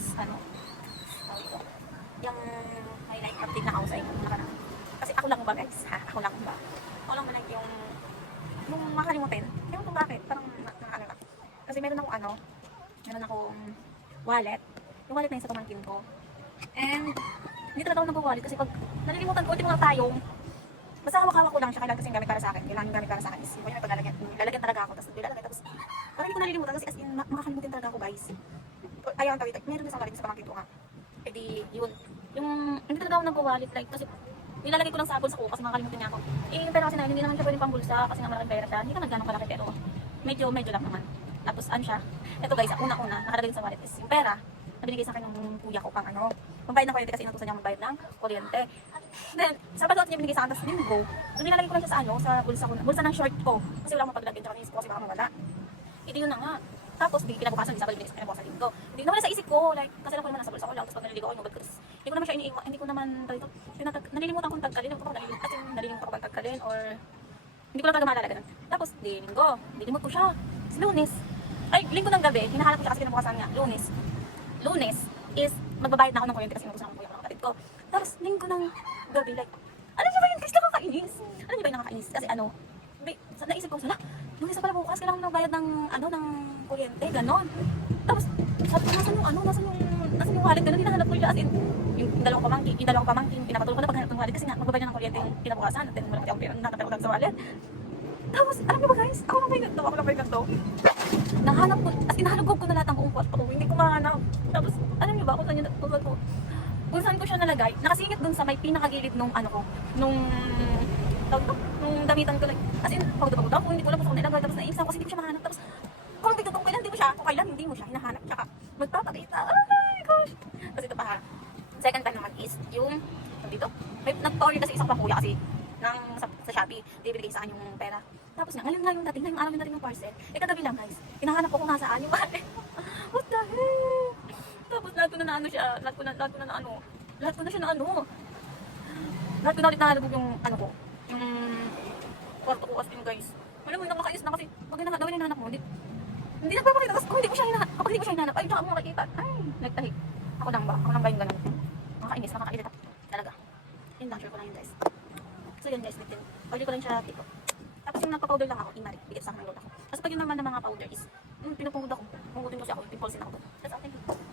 is ano, yung may like update na ako sa inyo nakaraan. Kasi ako lang ba guys, ha? Ako lang ba? Ako lang ba like yung makalimutin. Ewan kung bakit, parang ano lang. Kasi meron akong wallet. Yung wallet na yun sa pamangkin ko. And hindi talaga ako nag-wallet kasi pag nalilimutan ko, hindi mga tayong basta hawak-hawak ko lang siya, kailangan kasi gamit para sa akin. Kailangan gamit para sa akin is yung may paglalagyan. Lalagyan talaga ako, tapos nilalagay, tapos parang hindi ko nalilimutan kasi as in, makakalimutin talaga ako guys. Ayaw ang tawid, meron din sa wallet sa pamangkin ko nga. Eh di, yun. Yung, hindi talaga ako nag-wallet like, kasi nilalagay ko lang sa bulsa ko kasi makakalimutin niya ako. Eh, pero kasi na, hindi naman siya pwedeng pang bulsa kasi nga malaking pera siya. Hindi ka nagganong kalaki pero medyo lang naman. Tapos ano siya, eto guys, una-una, nakalagay sa wallet is yung pera na binigay sa akin ng kuya ko pang pambayad ng kuryente kasi inutusan niya magbayad ng kuryente. Then, Sabado niya binigay sa akin, tapos Linggo, so nilalagay ko lang siya sa bulsa ko, bulsa ng short ko. Kasi wala akong paglagyan, tsaka naisip ko kasi baka mawala. Hindi yun na nga. Tapos, kinabukasan, di Sabado binigay sa akin sa Linggo. Hindi naman sa isip ko, like, kasi alam ko naman nasa bulsa ko lang, tapos pag naliligo ako, yung bagkas. Hindi ko naman siya iniiwan, hindi ko naman, nalilimutan kong tagkalin, nalilimutan ko bang tagkalin, or hindi ko lang talaga maalala ganun. Tapos, di Linggo, dilimot ko siya. Si Lunes, ay, Linggo ng gabi, hinahanap ko siya kasi kinabukasan niya. Lunes is magbabayad na ako ng kuryente kasi inutusan ako ng kuya ko ng kapatid ko. Tapos, Linggo ng gabi, like, alam niyo ba yun guys, nakakainis. Alam niyo ba yung nakakainis? Kasi naisip ko, sala, Lunes na pala bukas, kailangan magbayad ng kuryente, ganon. Tapos, sabi ko, nasan yung wallet, ganon, hinahanap ko siya, as in, yung dalawang pamangkin, pinapatuloy ko na paghanap ng wallet kasi nga, magbabayad na ng kuryente yung kinabukasan, at then wala kasi akong pera, natapos ko sa wallet. Tapos, alam niyo ba guys, ako lang ba yung ganito? Nahanap ko na lahat ng buong kwarto ko, hindi ko mahanap. Tapos, alam niyo ba kung saan ko siya nalagay? Nakasingit dun sa may pinakagilid nung nung damitan ko, like, as in, pagod ako, hindi ko alam kung saan ko nilagay, tapos naiinsan ko kasi hindi ko siya mahanap. Tapos, kung kailan hindi mo siya hinahanap, tsaka magpapakita. Oh my gosh! Tapos ito pa ha, second time naman is yung, dito, may nag-order kasi isang pakuya kasi sa Shopee, bibigay sa akin yung pera. Tapos ngayon yung araw yung dating ng parcel. Eh kagabi lang guys, hinahanap ko kung nasaan yung wallet. What the heck? Tapos lahat ko na ulit nahalubog yung yung kwarto ko as in guys. Alam mo, nakakainis na kasi pag gawin hinahanap mo, hindi nagpapakita. Tapos kapag hindi mo siya hinahanap, ay tsaka mo makikita. Ay, nagtahik. Ako lang ba yung ganun? Nakakainis talaga. Yun lang, sure ko lang yun guys. So yun guys, order ko lang siya tiko. Tapos yung nagpa-powder lang ako, Imari, bigay sa akin ng load ako. Tapos pag yun naman ng mga powder is, pinupungod ako. Pungutin ko siya ako, pimples din ako. That's all, thank you.